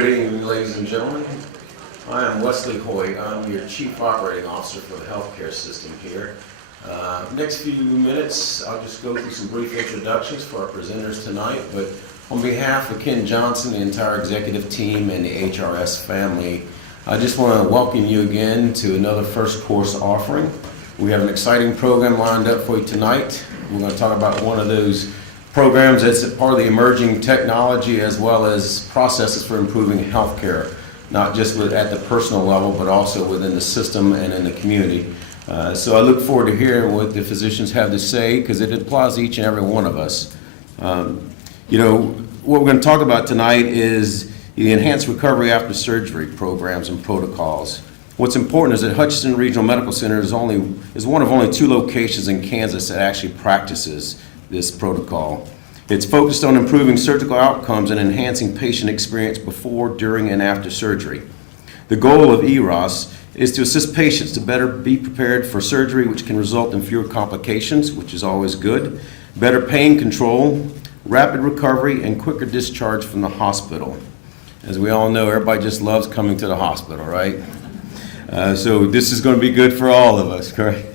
Good evening, ladies and gentlemen. I am Wesley Hoyt. I'm your Chief Operating Officer for the healthcare system here. Next few minutes, I'll just go through some brief introductions for our presenters tonight, but on behalf of Ken Johnson, the entire executive team, and the HRS family, I just want to welcome you again to another first course offering. We have an exciting program lined up for you tonight. We're going to talk about one of those programs that's part of the emerging technology as well as processes for improving healthcare, not just at the personal level, but also within the system and in the community. So I look forward to hearing what the physicians have to say, because it applies to each and every one of us. What we're going to talk about tonight is the Enhanced Recovery After Surgery programs and protocols. What's important is that Hutchinson Regional Medical Center is one of only 2 locations in Kansas that actually practices this protocol. It's focused on improving surgical outcomes and enhancing patient experience before, during, and after surgery. The goal of ERAS is to assist patients to better be prepared for surgery, which can result in fewer complications, which is always good, better pain control, rapid recovery, and quicker discharge from the hospital. As we all know, everybody just loves coming to the hospital, right? So this is going to be good for all of us, correct?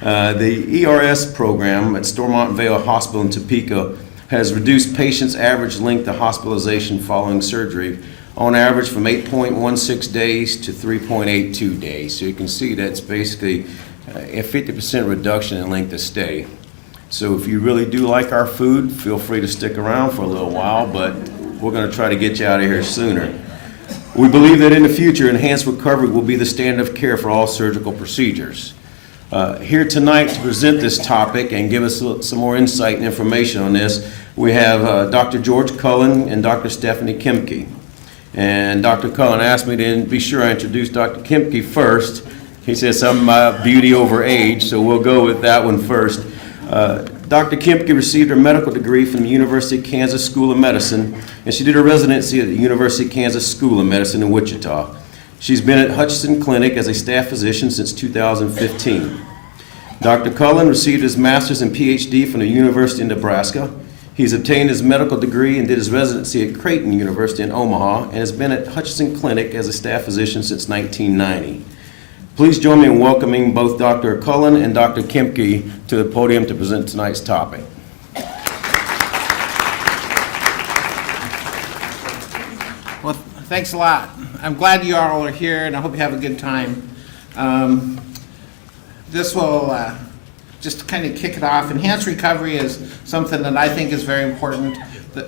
The ERS program at Stormont Vale Hospital in Topeka has reduced patients' average length of hospitalization following surgery on average from 8.16 days to 3.82 days. So you can see that's basically a 50% reduction in length of stay. So if you really do like our food, feel free to stick around for a little while, but we're going to try to get you out of here sooner. We believe that in the future, enhanced recovery will be the standard of care for all surgical procedures. Here tonight to present this topic and give us some more insight and information on this, we have Dr. George Cullen and Dr. Stephanie Kemke. And Dr. Cullen asked me to be sure I introduce Dr. Kemke first. He said something about beauty over age, so we'll go with that one first. Dr. Kemke received her medical degree from the University of Kansas School of Medicine, and she did her residency at the University of Kansas School of Medicine in Wichita. She's been at Hutchinson Clinic as a staff physician since 2015. Dr. Cullen received his master's and PhD from the University of Nebraska. He's obtained his medical degree and did his residency at Creighton University in Omaha, and has been at Hutchinson Clinic as a staff physician since 1990. Please join me in welcoming both Dr. Cullen and Dr. Kemke to the podium to present tonight's topic. Well, thanks a lot. I'm glad you all are here, and I hope you have a good time. This will just kind of kick it off. Enhanced recovery is something that I think is very important,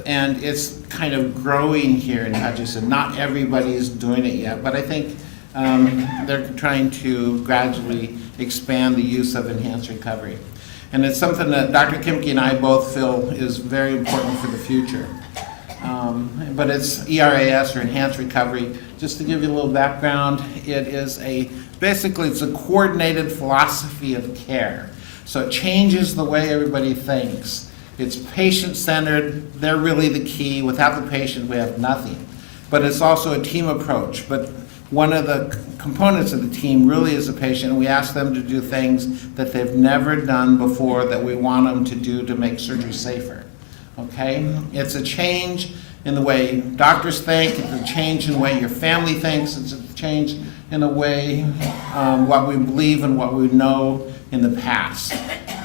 and it's kind of growing here in Hutchinson. Not everybody is doing it yet, but I think they're trying to gradually expand the use of enhanced recovery. And it's something that Dr. Kemke and I both feel is very important for the future. But it's ERAS, or Enhanced Recovery. Just to give you a little background, basically it's a coordinated philosophy of care. So it changes the way everybody thinks. It's patient-centered. They're really the key. Without the patient, we have nothing. But it's also a team approach. But one of the components of the team really is the patient. We ask them to do things that they've never done before that we want them to do to make surgery safer. Okay? It's a change in the way doctors think. It's a change in the way your family thinks. It's a change in the way what we believe and what we know in the past.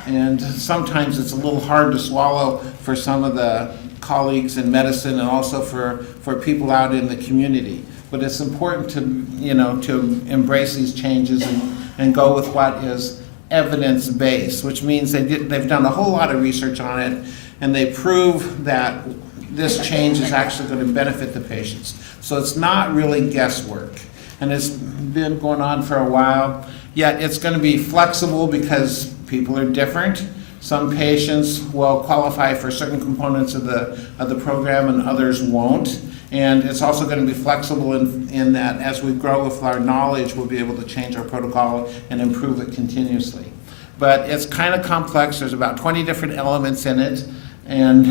And sometimes it's a little hard to swallow for some of the colleagues in medicine and also for people out in the community. But it's important to embrace these changes and go with what is evidence-based, which means they've done a whole lot of research on it, and they prove that this change is actually going to benefit the patients. So it's not really guesswork. And it's been going on for a while, yet it's going to be flexible because people are different. Some patients will qualify for certain components of the program and others won't. And it's also going to be flexible in that as we grow with our knowledge, we'll be able to change our protocol and improve it continuously. But it's kind of complex. There's about 20 different elements in it, and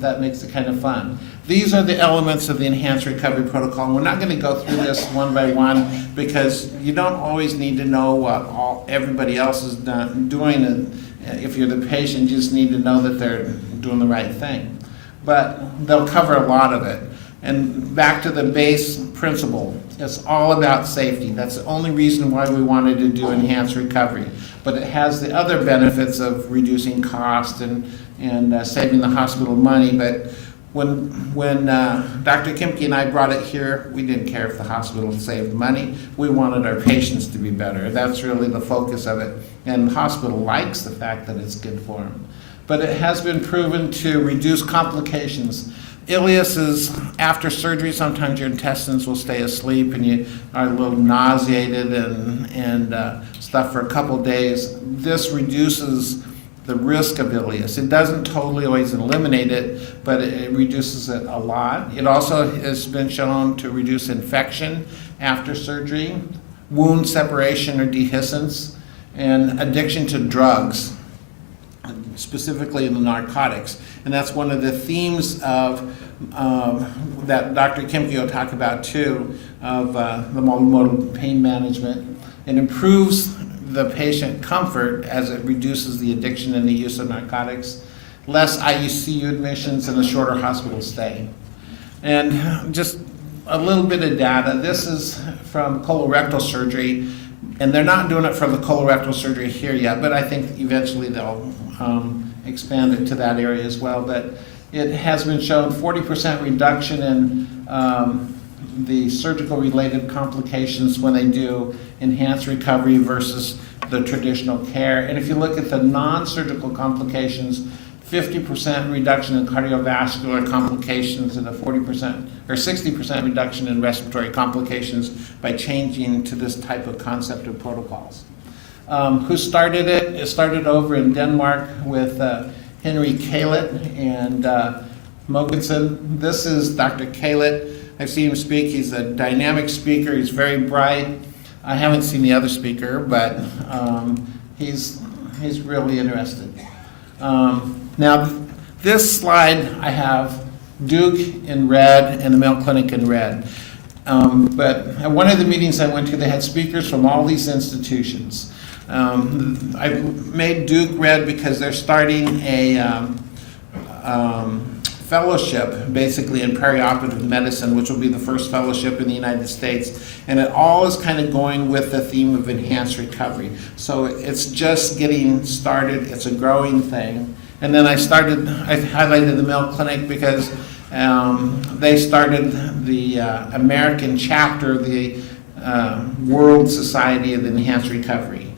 that makes it kind of fun. These are the elements of the Enhanced Recovery Protocol. We're not going to go through this one by one because you don't always need to know what everybody else is doing. And if you're the patient, you just need to know that they're doing the right thing. But they'll cover a lot of it. And back to the base principle, it's all about safety. That's the only reason why we wanted to do enhanced recovery. But it has the other benefits of reducing cost and saving the hospital money. But when Dr. Kimke and I brought it here, we didn't care if the hospital saved money. We wanted our patients to be better. That's really the focus of it. And the hospital likes the fact that it's good for them. But it has been proven to reduce complications. Ileus is, after surgery, sometimes your intestines will stay asleep and you are a little nauseated and stuff for a couple days. This reduces the risk of ileus. It doesn't totally always eliminate it, but it reduces it a lot. It also has been shown to reduce infection after surgery, wound separation or dehiscence, and addiction to drugs, specifically the narcotics. And that's one of the themes of that Dr. Kimke will talk about too, of the multimodal pain management. It improves the patient comfort as it reduces the addiction and the use of narcotics, less ICU admissions, and a shorter hospital stay. And just a little bit of data. This is from colorectal surgery, and they're not doing it for the colorectal surgery here yet, but I think eventually they'll expand it to that area as well. But it has been shown 40% reduction in the surgical related complications when they do enhanced recovery versus the traditional care. And if you look at the non-surgical complications, 50% reduction in cardiovascular complications and a 40% or 60% reduction in respiratory complications by changing to this type of concept of protocols. Who started it? It started over in Denmark with Henry Kalet and Mogensen. This is Dr. Kalet. I've seen him speak. He's a dynamic speaker. He's very bright. I haven't seen the other speaker, but he's really interested. Now, this slide I have Duke in red and the Mayo Clinic in red. But at one of the meetings I went to, they had speakers from all these institutions. I made Duke red because they're starting a fellowship basically in perioperative medicine, which will be the first fellowship in the United States. And it all is kind of going with the theme of enhanced recovery. So it's just getting started. It's a growing thing. And then I highlighted the Mayo Clinic because they started the American chapter of the World Society of Enhanced Recovery.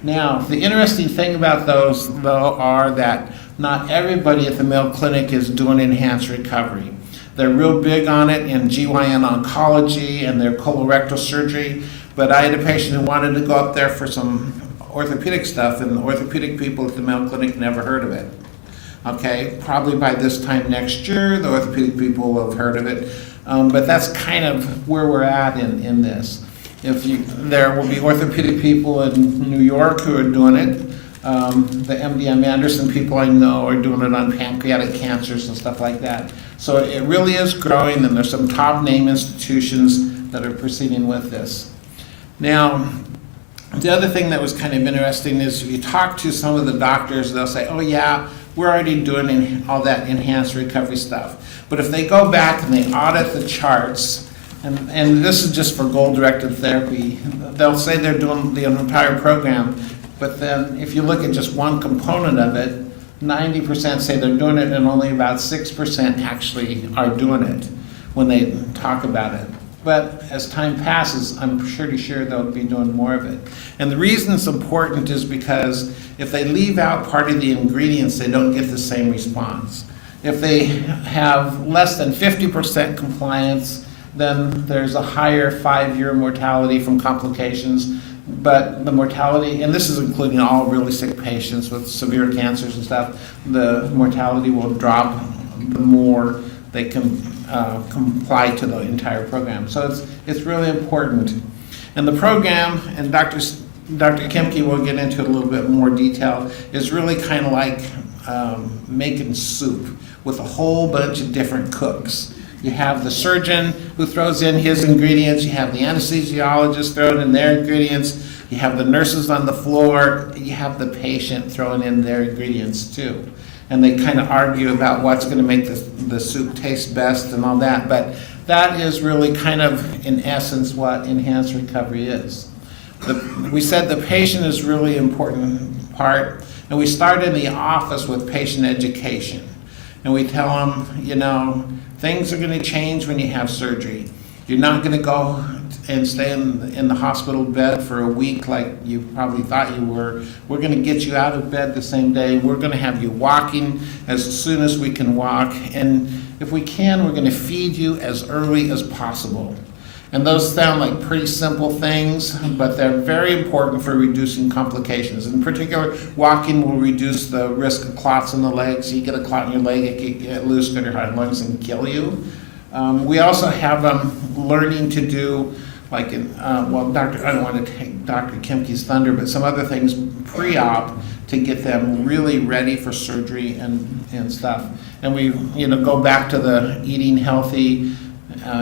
Now, the interesting thing about those, though, are that not everybody at the Mayo Clinic is doing enhanced recovery. They're real big on it in GYN oncology and their colorectal surgery, but I had a patient who wanted to go up there for some orthopedic stuff, and the orthopedic people at the Mayo Clinic never heard of it. Okay, probably by this time next year, the orthopedic people will have heard of it, but that's kind of where we're at in this. There will be orthopedic people in New York who are doing it. The MD Anderson people I know are doing it on pancreatic cancers and stuff like that. So it really is growing, and there's some top name institutions that are proceeding with this. Now, the other thing that was kind of interesting is if you talk to some of the doctors, they'll say, oh yeah, we're already doing all that enhanced recovery stuff. But if they go back and they audit the charts, and this is just for goal-directed therapy, they'll say they're doing the entire program, but then if you look at just one component of it, 90% say they're doing it, and only about 6% actually are doing it when they talk about it. But as time passes, I'm pretty sure they'll be doing more of it. And the reason it's important is because if they leave out part of the ingredients, they don't get the same response. If they have less than 50% compliance, then there's a higher 5-year mortality from complications. But the mortality, and this is including all really sick patients with severe cancers and stuff, the mortality will drop the more they can comply to the entire program. So it's really important. And the program, and Dr. Kimke will get into it a little bit more detail, is really kind of like making soup with a whole bunch of different cooks. You have the surgeon who throws in his ingredients, you have the anesthesiologist throwing in their ingredients, you have the nurses on the floor, you have the patient throwing in their ingredients too. and they kind of argue about what's going to make the soup taste best and all that. But that is really kind of, in essence, what enhanced recovery is. We said the patient is really important part, and we start in the office with patient education. And we tell them, things are going to change when you have surgery. You're not going to go and stay in the hospital bed for a week like you probably thought you were. We're going to get you out of bed the same day. We're going to have you walking as soon as we can walk. And if we can, we're going to feed you as early as possible. And those sound like pretty simple things, but they're very important for reducing complications. In particular, walking will reduce the risk of clots in the legs. You get a clot in your leg, it can get loose in your heart and lungs and kill you. We also have them learning to do, I don't want to take Dr. Kimke's thunder, but some other things pre-op to get them really ready for surgery and stuff. And we, go back to the eating healthy,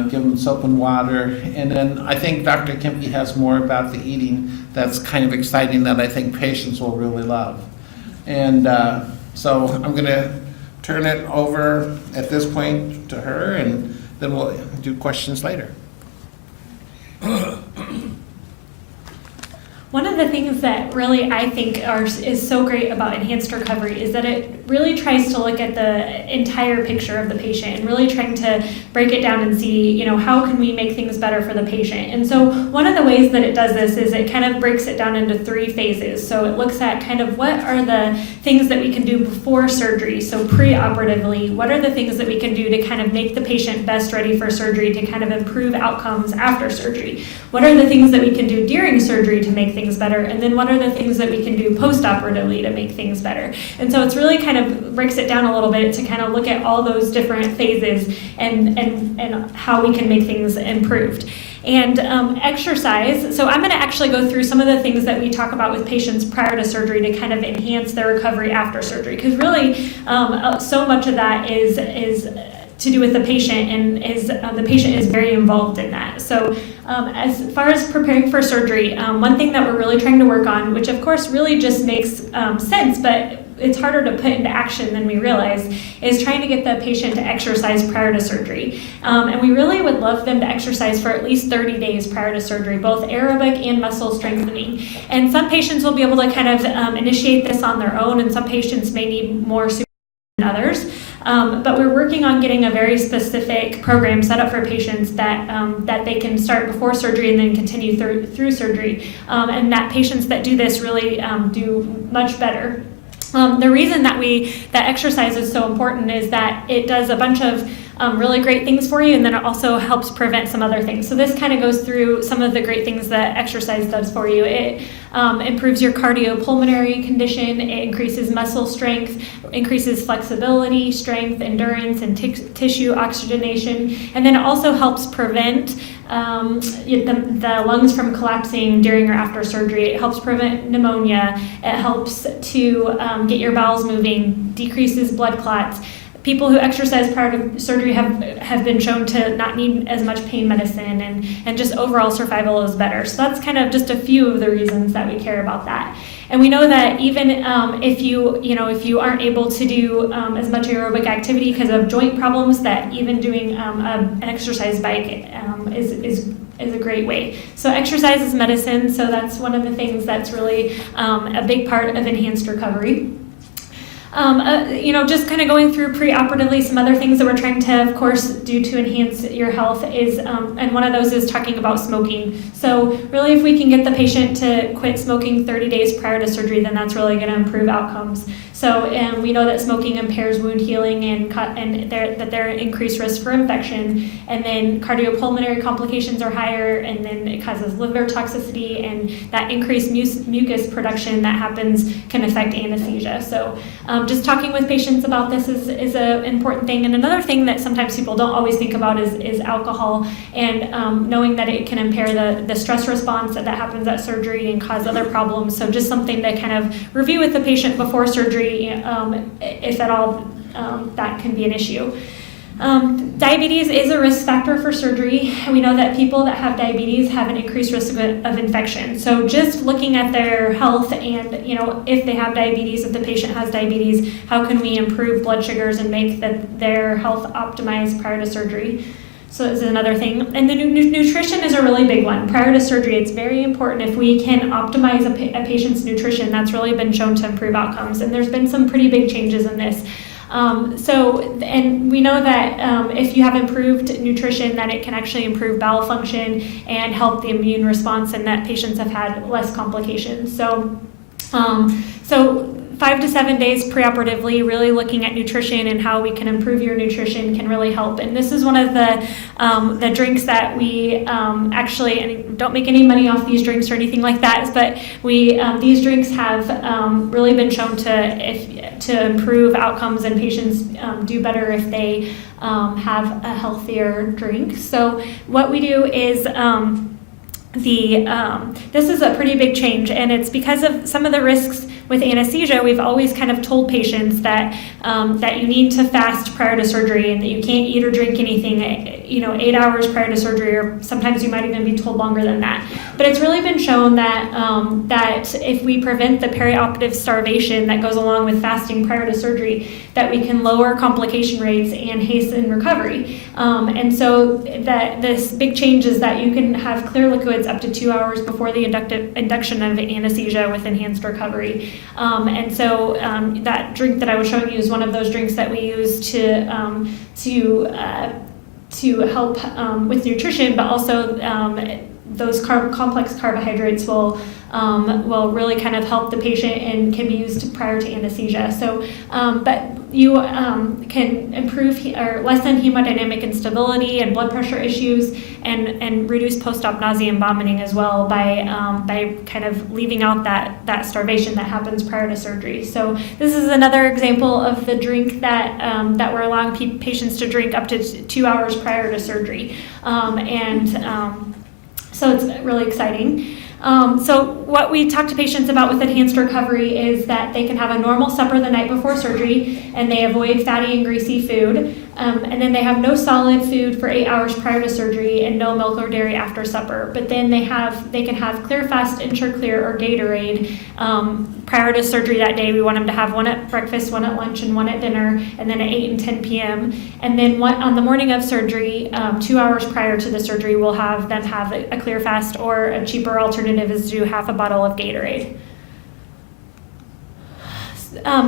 give them soap and water. And then I think Dr. Kimke has more about the eating that's kind of exciting that I think patients will really love. And so I'm going to turn it over at this point to her, and then we'll do questions later. One of the things that really I think is so great about enhanced recovery is that it really tries to look at the entire picture of the patient and really trying to break it down and see, how can we make things better for the patient. And so one of the ways that it does this is it kind of breaks it down into 3 phases. So it looks at kind of what are the things that we can do before surgery, so pre-operatively. What are the things that we can do to kind of make the patient best ready for surgery to kind of improve outcomes after surgery? What are the things that we can do during surgery to make things better? And then what are the things that we can do post-operatively to make things better? And so it's really kind of breaks it down a little bit to kind of look at all those different phases and how we can make things improved. And exercise, so I'm going to actually go through some of the things that we talk about with patients prior to surgery to kind of enhance their recovery after surgery, because really so much of that is to do with the patient, and the patient is very involved in that. So as far as preparing for surgery, one thing that we're really trying to work on, which of course really just makes sense, but it's harder to put into action than we realize, is trying to get the patient to exercise prior to surgery. And we really would love them to exercise for at least 30 days prior to surgery, both aerobic and muscle strengthening. And some patients will be able to kind of initiate this on their own, and some patients may need more supervision than others. But we're working on getting a very specific program set up for patients that they can start before surgery and then continue through surgery. And that patients that do this really do much better. The reason that exercise is so important is that it does a bunch of really great things for you, and then it also helps prevent some other things. So this kind of goes through some of the great things that exercise does for you. It improves your cardiopulmonary condition, it increases muscle strength, increases flexibility, strength, endurance, and tissue oxygenation, and then it also helps prevent the lungs from collapsing during or after surgery. It helps prevent pneumonia. It helps to get your bowels moving, decreases blood clots. People who exercise prior to surgery have been shown to not need as much pain medicine, and just overall survival is better. So that's kind of just a few of the reasons that we care about that. And we know that even if you aren't able to do as much aerobic activity because of joint problems, that even doing an exercise bike is a great way. So exercise is medicine, so that's one of the things that's really a big part of enhanced recovery. Just kind of going through pre-operatively, some other things that we're trying to, of course, do to enhance your health is, and one of those is talking about smoking. So really, if we can get the patient to quit smoking 30 days prior to surgery, then that's really going to improve outcomes. So we know that smoking impairs wound healing and that they're increased risk for infection, and then cardiopulmonary complications are higher, and then it causes liver toxicity, and that increased mucus production that happens can affect anesthesia. So just talking with patients about this is an important thing. And another thing that sometimes people don't always think about is alcohol, and knowing that it can impair the stress response that happens at surgery and cause other problems. So just something to kind of review with the patient before surgery, if at all that can be an issue. Diabetes is a risk factor for surgery. We know that people that have diabetes have an increased risk of infection. So just looking at their health and, if they have diabetes, if the patient has diabetes, how can we improve blood sugars and make their health optimized prior to surgery? So this is another thing. And the nutrition is a really big one. Prior to surgery, it's very important if we can optimize a patient's nutrition. That's really been shown to improve outcomes. And there's been some pretty big changes in this. And we know that if you have improved nutrition, that it can actually improve bowel function and help the immune response, and that patients have had less complications. So 5 to 7 days preoperatively, really looking at nutrition and how we can improve your nutrition can really help. And this is one of the drinks that we actually, and don't make any money off these drinks or anything like that, but these drinks have really been shown to improve outcomes, and patients do better if they have a healthier drink. So what we do is this is a pretty big change, and it's because of some of the risks with anesthesia. We've always kind of told patients that you need to fast prior to surgery, and that you can't eat or drink anything 8 hours prior to surgery, or sometimes you might even be told longer than that. But it's really been shown that if we prevent the perioperative starvation that goes along with fasting prior to surgery, that we can lower complication rates and hasten recovery. And so this big change is that you can have clear liquids up to 2 hours before the induction of anesthesia with enhanced recovery. And so that drink that I was showing you is one of those drinks that we use to help with nutrition, but also those complex carbohydrates will really kind of help the patient and can be used prior to anesthesia. So, but you can improve or lessen hemodynamic instability and blood pressure issues, and reduce post-op nausea and vomiting as well by kind of leaving out that starvation that happens prior to surgery. So this is another example of the drink that we're allowing patients to drink up to 2 hours prior to surgery, so it's really exciting. So what we talk to patients about with enhanced recovery is that they can have a normal supper the night before surgery, and they avoid fatty and greasy food. And then they have no solid food for 8 hours prior to surgery, and no milk or dairy after supper. But then they can have ClearFast, Ensure Clear, or Gatorade prior to surgery that day. We want them to have one at breakfast, one at lunch, and one at dinner, and then at 8 and 10 p.m. And then on the morning of surgery, 2 hours prior to the surgery, we'll have them have a ClearFast, or a cheaper alternative is to do half a bottle of Gatorade.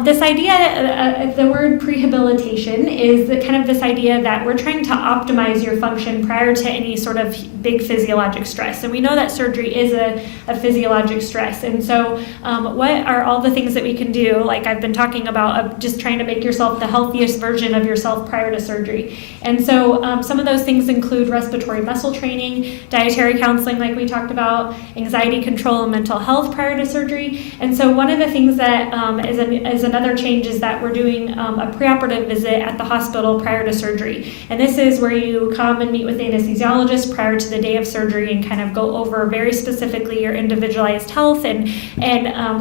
This idea, the word prehabilitation, is this idea that we're trying to optimize your function prior to any sort of big physiologic stress. And we know that surgery is a physiologic stress. And so what are all the things that we can do, like I've been talking about, of just trying to make yourself the healthiest version of yourself prior to surgery. And so some of those things include respiratory muscle training, dietary counseling like we talked about, anxiety control, and mental health prior to surgery. And so one of the things that is another change is that we're doing a preoperative visit at the hospital prior to surgery. And this is where you come and meet with the anesthesiologist prior to the day of surgery and kind of go over very specifically your individualized health and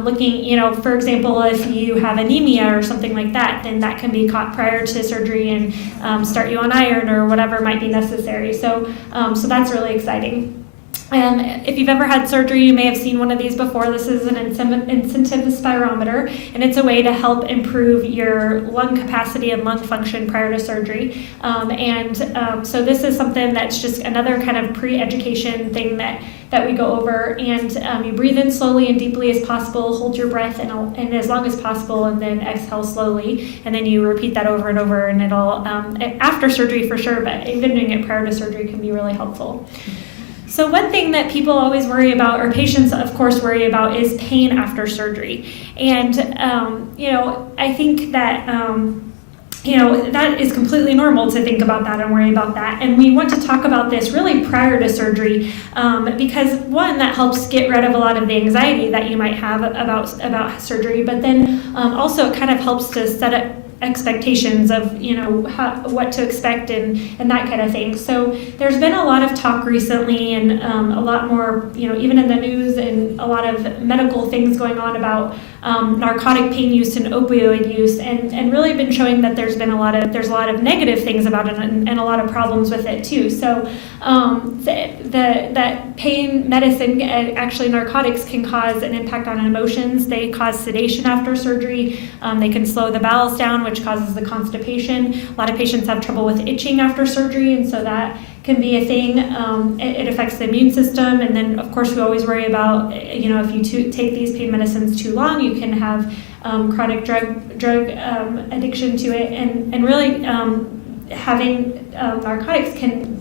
looking, for example, if you have anemia or something like that, then that can be caught prior to surgery and start you on iron or whatever might be necessary. So that's really exciting. If you've ever had surgery, you may have seen one of these before. This is an incentive spirometer, and it's a way to help improve your lung capacity and lung function prior to surgery. So this is something that's just another kind of pre-education thing that we go over. And you breathe in slowly and deeply as possible, hold your breath and as long as possible, and then exhale slowly. And then you repeat that over and over, and it'll, after surgery for sure, but even doing it prior to surgery can be really helpful. So one thing that people always worry about, or patients of course worry about, is pain after surgery. And, I think that, that is completely normal to think about that and worry about that. And we want to talk about this really prior to surgery because, one, that helps get rid of a lot of the anxiety that you might have about surgery, but then also it kind of helps to set expectations of, you know, what to expect and that kind of thing. So there's been a lot of talk recently and a lot more, you know, even in the news and a lot of medical things going on about narcotic pain use and opioid use, and really been showing that there's a lot of negative things about it and a lot of problems with it too. So that pain medicine, actually narcotics, can cause an impact on emotions. They cause sedation after surgery. They can slow the bowels down, which causes the constipation. A lot of patients have trouble with itching after surgery, and so that can be a thing. It affects the immune system, and then of course we always worry about, you know, if you take these pain medicines too long, you can have chronic drug addiction to it, and really having narcotics can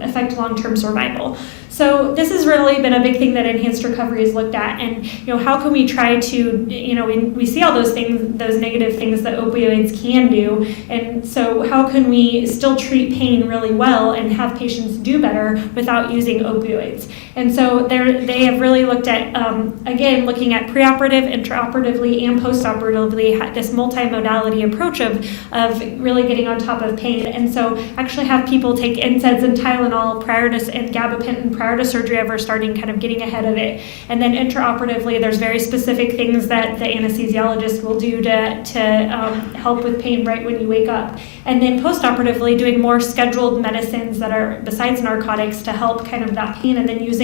affect long-term survival. So this has really been a big thing that enhanced recovery is looked at, and you know, how can we try to, you know, we see all those things, those negative things that opioids can do, and so how can we still treat pain really well and have patients do better without using opioids? And so they have really looked at, again, looking at preoperative, intraoperatively, and postoperatively, this multimodality approach of really getting on top of pain. And so actually have people take NSAIDs and Tylenol prior to, and gabapentin prior to surgery ever starting, kind of getting ahead of it. And then intraoperatively, there's very specific things that the anesthesiologist will do to help with pain right when you wake up. And then postoperatively, doing more scheduled medicines that are besides narcotics to help kind of that pain, and then using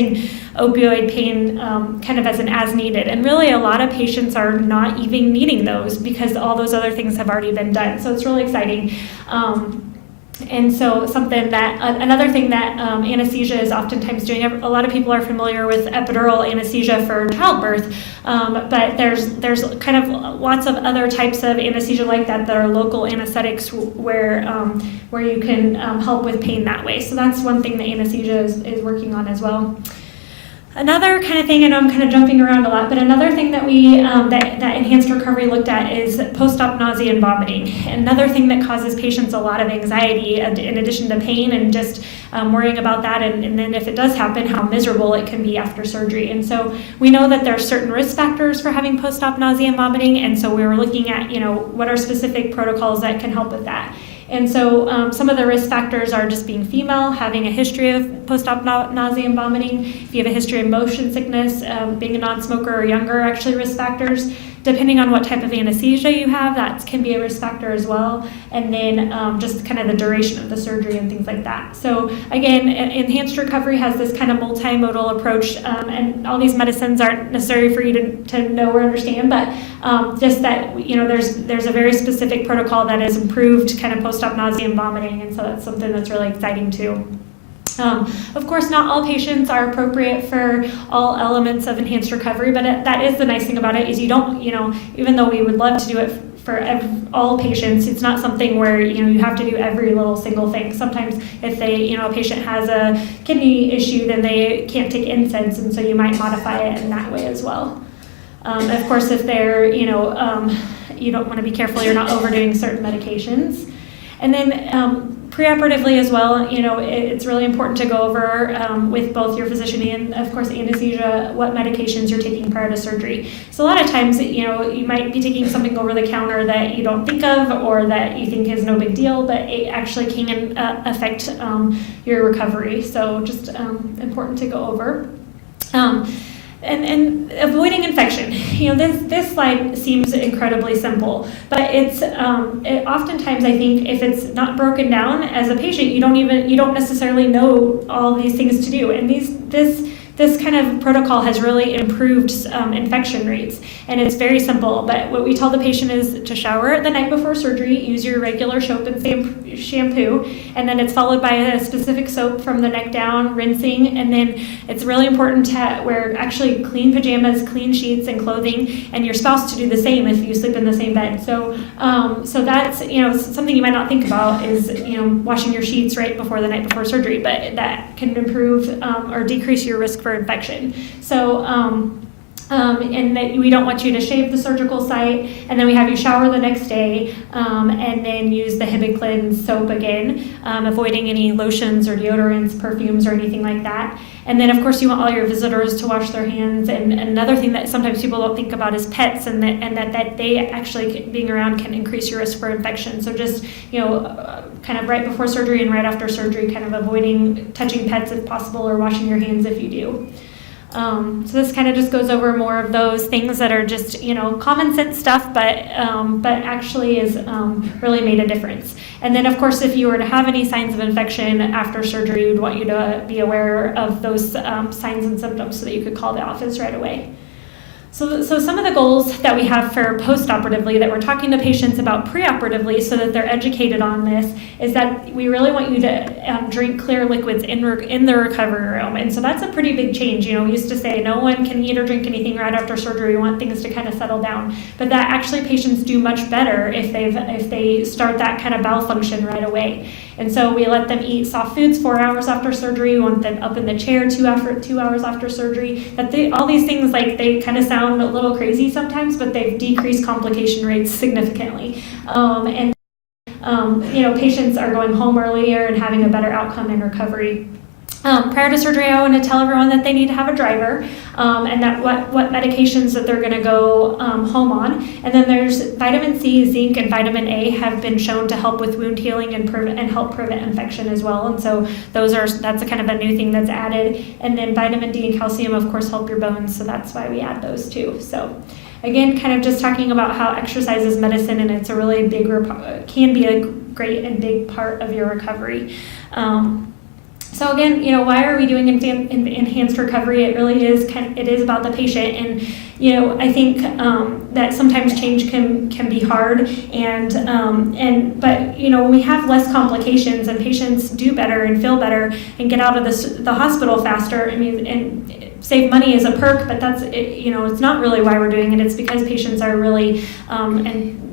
opioid pain kind of as needed. And really, a lot of patients are not even needing those because all those other things have already been done. So it's really exciting. And so something that, another thing that anesthesia is oftentimes doing, a lot of people are familiar with epidural anesthesia for childbirth, but there's kind of lots of other types of anesthesia like that are local anesthetics where you can help with pain that way. So that's one thing that anesthesia is working on as well. Another kind of thing, I know I'm kind of jumping around a lot, but another thing that we that enhanced recovery looked at is post-op nausea and vomiting. Another thing that causes patients a lot of anxiety, in addition to pain and just worrying about that, and then if it does happen, how miserable it can be after surgery. And so we know that there are certain risk factors for having post-op nausea and vomiting, and so we were looking at, you know, what are specific protocols that can help with that. And so some of the risk factors are just being female, having a history of post-op nausea and vomiting. If you have a history of motion sickness, being a non-smoker or younger, are actually risk factors. Depending on what type of anesthesia you have, that can be a risk factor as well. And then just kind of the duration of the surgery and things like that. So again, enhanced recovery has this kind of multimodal approach, and all these medicines aren't necessary for you to know or understand, but just that, you know, there's a very specific protocol that is improved kind of post-op nausea and vomiting, and so that's something that's really exciting too. Of course, not all patients are appropriate for all elements of enhanced recovery, but that is the nice thing about it, is you don't, you know, even though we would love to do it for all patients, it's not something where, you know, you have to do every little single thing. Sometimes if a patient has a kidney issue, then they can't take NSAIDs, and so you might modify it in that way as well. Of course, if they're, you don't want to be careful you're not overdoing certain medications. And then preoperatively as well, you know, it's really important to go over with both your physician and, of course, anesthesia, what medications you're taking prior to surgery. So a lot of times, you know, you might be taking something over the counter that you don't think of or that you think is no big deal, but it actually can affect your recovery. So just important to go over. And avoiding infection. You know, this slide seems incredibly simple, but it's oftentimes, I think, if it's not broken down as a patient, you don't necessarily know all these things to do. And this kind of protocol has really improved infection rates, and it's very simple. But what we tell the patient is to shower the night before surgery, use your regular soap and shampoo, and then it's followed by a specific soap from the neck down, rinsing, and then it's really important to wear actually clean pajamas, clean sheets and clothing, and your spouse to do the same if you sleep in the same bed. So that's, you know, something you might not think about is, you know, washing your sheets right before the night before surgery, but that can improve or decrease your risk for infection. So and that we don't want you to shave the surgical site, and then we have you shower the next day, and then use the Hibiclin soap again, avoiding any lotions or deodorants, perfumes, or anything like that. And then, of course, you want all your visitors to wash their hands. And another thing that sometimes people don't think about is pets, and that they actually being around can increase your risk for infection. So just, kind of right before surgery and right after surgery, kind of avoiding touching pets if possible, or washing your hands if you do. So this kind of just goes over more of those things that are just, common sense stuff, but actually is really made a difference. And then, of course, if you were to have any signs of infection after surgery, we'd want you to be aware of those signs and symptoms so that you could call the office right away. So some of the goals that we have for post-operatively that we're talking to patients about preoperatively so that they're educated on this is that we really want you to drink clear liquids in the recovery room. And so that's a pretty big change. We used to say no one can eat or drink anything right after surgery. We want things to kind of settle down. But that actually patients do much better if they start that kind of bowel function right away. And so we let them eat soft foods 4 hours after surgery. We want them up in the chair 2 hours after surgery. All these things, they kind of sound a little crazy sometimes, but they've decreased complication rates significantly. Patients are going home earlier and having a better outcome in recovery. Prior to surgery, I want to tell everyone that they need to have a driver, and that what medications that they're going to go home on. And then there's vitamin C, zinc, and vitamin A have been shown to help with wound healing and help prevent infection as well. And so that's a kind of a new thing that's added. And then vitamin D and calcium, of course, help your bones. So that's why we add those too. So again, kind of just talking about how exercise is medicine, and it's a really can be a great and big part of your recovery. So again, why are we doing enhanced recovery? It really is it is about the patient, and I think that sometimes change can be hard, but when we have less complications and patients do better and feel better and get out of the hospital faster, and save money is a perk, but that's it's not really why we're doing it. It's because patients are really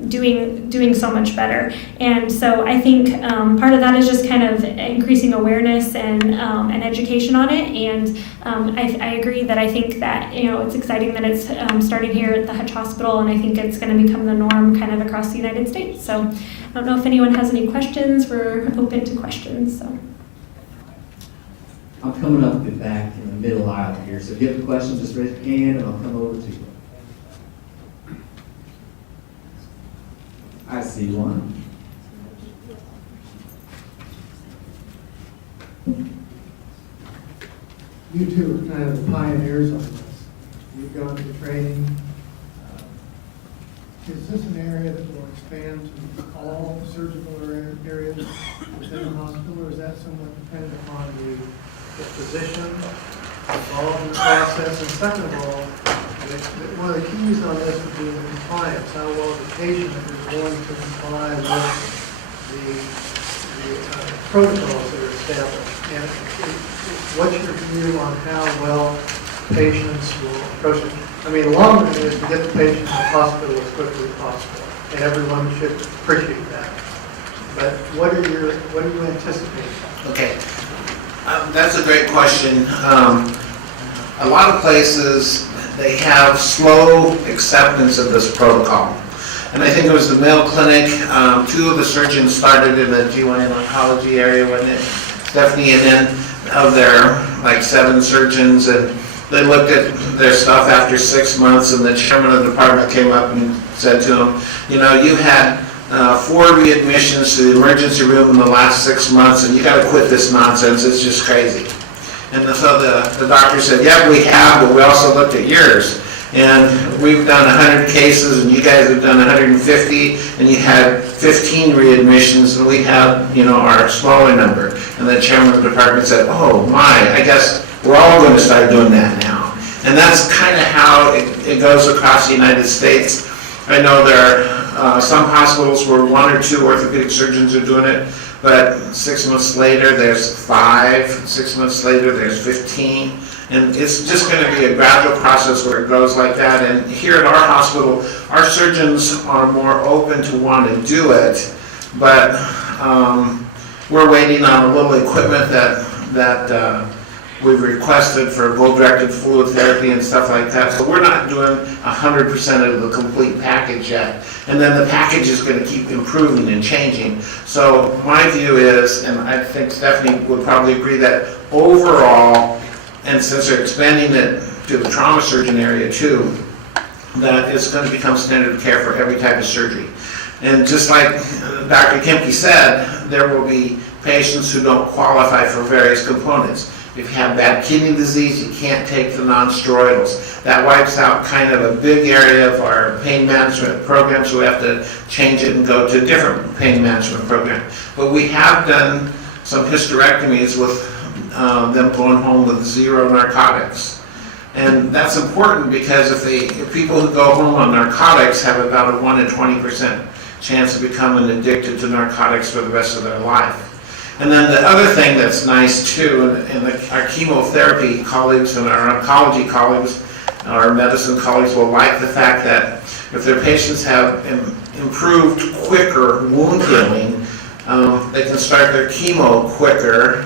doing so much better. And so I think part of that is just kind of increasing awareness and education on it. And I agree that I think that it's exciting that it's starting here at the Hutch Hospital, and I think it's going to become the norm kind of across the United States. So I don't know if anyone has any questions. We're open to questions. So. I'm coming up the back in the middle aisle here, so if you have a question, just raise your hand and I'll come over to you. I see one. You two are kind of the pioneers on this. You've gone through training. Is this an area that will expand to all surgical areas within the hospital, or is that somewhat dependent upon the physician involved in the process? And second of all, one of the keys on this would be the compliance, how well the patient is willing to comply with the protocols that are established. And what's your view on how well patients will approach it? I mean, the long run is to get the patient to the hospital as quickly as possible, and everyone should appreciate that. But what do you anticipate? Okay. That's a great question. A lot of places, they have slow acceptance of this protocol. And I think it was the Mayo Clinic, 2 of the surgeons started in the GYN oncology area, wasn't it? Stephanie, and then of their 7 surgeons, and they looked at their stuff after 6 months, and the chairman of the department came up and said to them, you had 4 readmissions to the emergency room in the last 6 months, and you got to quit this nonsense. It's just crazy. And so the doctor said, yeah, we have, but we also looked at yours. And we've done 100 cases, and you guys have done 150, and you had 15 readmissions, and we have, our smaller number. And the chairman of the department said, oh my, I guess we're all going to start doing that now. And that's kind of how it goes across the United States. I know there are some hospitals where 1 or 2 orthopedic surgeons are doing it, but 6 months later there's 5, 6 months later there's 15, and it's just going to be a gradual process where it goes like that. And here at our hospital, our surgeons are more open to want to do it, but we're waiting on a little equipment that we've requested for goal-directed fluid therapy and stuff like that. So we're not doing 100% of the complete package yet. And then the package is going to keep improving and changing. So my view is, and I think Stephanie would probably agree, that overall, and since they're expanding it to the trauma surgeon area too, that it's going to become standard of care for every type of surgery. And just like Dr. Kemke said, there will be patients who don't qualify for various components. If you have bad kidney disease, you can't take the non-steroidals. That wipes out kind of a big area of our pain management program, so we have to change it and go to a different pain management program. But we have done some hysterectomies with them going home with 0 narcotics. And that's important because if people who go home on narcotics have about a 1 in 20% chance of becoming addicted to narcotics for the rest of their life. And then the other thing that's nice too, and our chemotherapy colleagues and our oncology colleagues, our medicine colleagues will like the fact that if their patients have improved quicker wound healing, they can start their chemo quicker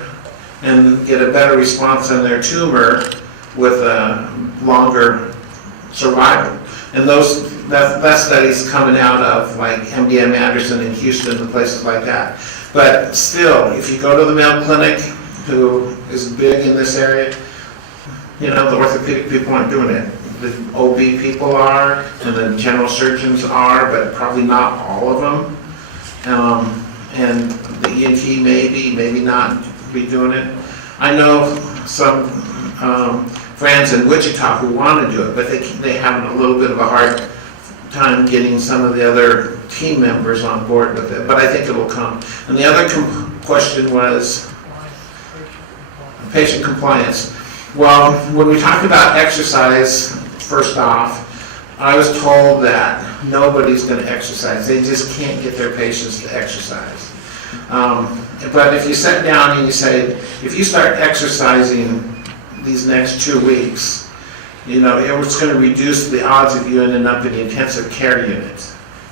and get a better response on their tumor with a longer survival. And that study's coming out of like MD Anderson in Houston and places like that. But still, if you go to the Mayo Clinic, who is big in this area, the orthopedic people aren't doing it. The OB people are, and the general surgeons are, but probably not all of them. And the ENT maybe not be doing it. I know some friends in Wichita who want to do it, but they have a little bit of a hard time getting some of the other team members on board with it, but I think it will come. And the other question was patient compliance. Well, when we talked about exercise, first off, I was told that nobody's going to exercise. They just can't get their patients to exercise. But if you sit down and you say, if you start exercising these next 2 weeks, it's going to reduce the odds of you ending up in the intensive care unit.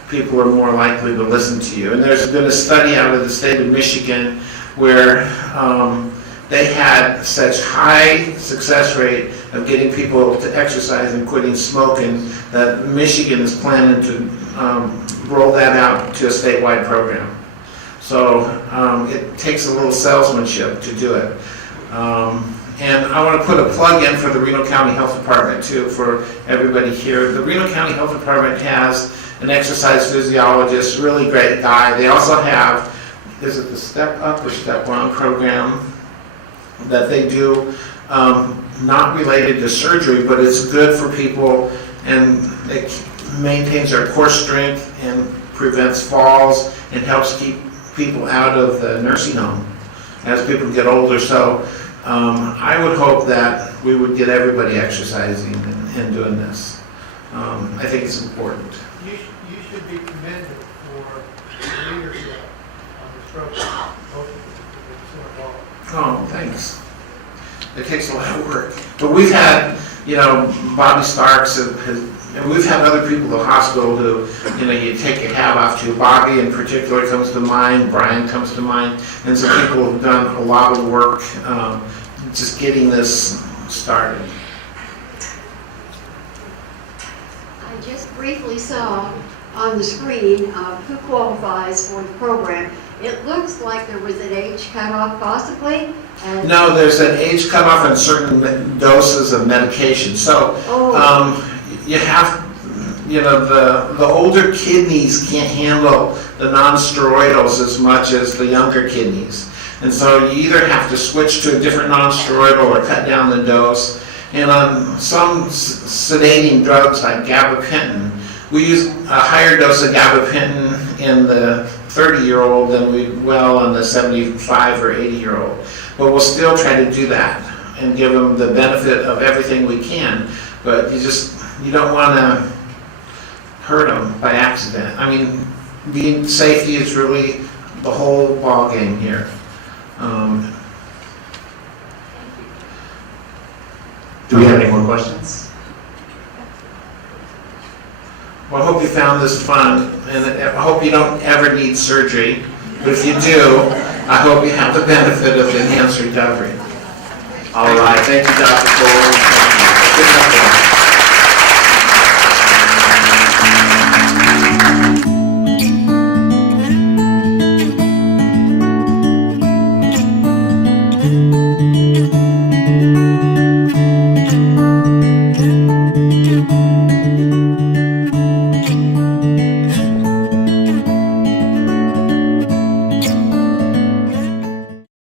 People are more likely to listen to you. And there's been a study out of the state of Michigan where they had such high success rate of getting people to exercise and quitting smoking that Michigan is planning to roll that out to a statewide program. So it takes a little salesmanship to do it. And I want to put a plug in for the Reno County Health Department too, for everybody here. The Reno County Health Department has an exercise physiologist, really great guy. They also have, is it the Step Up or Step On program that they do, not related to surgery, but it's good for people, and it maintains their core strength and prevents falls and helps keep people out of the nursing home as people get older. So I would hope that we would get everybody exercising and doing this. I think it's important. You should be commended for your leadership on this program. Both of you have been so involved. Oh, thanks. It takes a lot of work. But we've had, Bobby Starks, and we've had other people at the hospital who, you take your hat off to. Bobby in particular comes to mind, Brian comes to mind, and some people have done a lot of work just getting this started. I just briefly saw on the screen who qualifies for the program. It looks like there was an age cutoff possibly. And No, there's an age cutoff on certain doses of medication. So you have, the older kidneys can't handle the non-steroidals as much as the younger kidneys. And so you either have to switch to a different non-steroidal or cut down the dose. And on some sedating drugs like gabapentin, we use a higher dose of gabapentin in the 30-year-old than we will on the 75 or 80-year-old. But we'll still try to do that and give them the benefit of everything we can. But you don't want to hurt them by accident. I mean, being safety is really the whole ball game here. Do we have any more questions? Well, I hope you found this fun, and I hope you don't ever need surgery. But if you do, I hope you have the benefit of enhanced recovery. All right, thank you, Dr. Cole. Thank you. Good enough.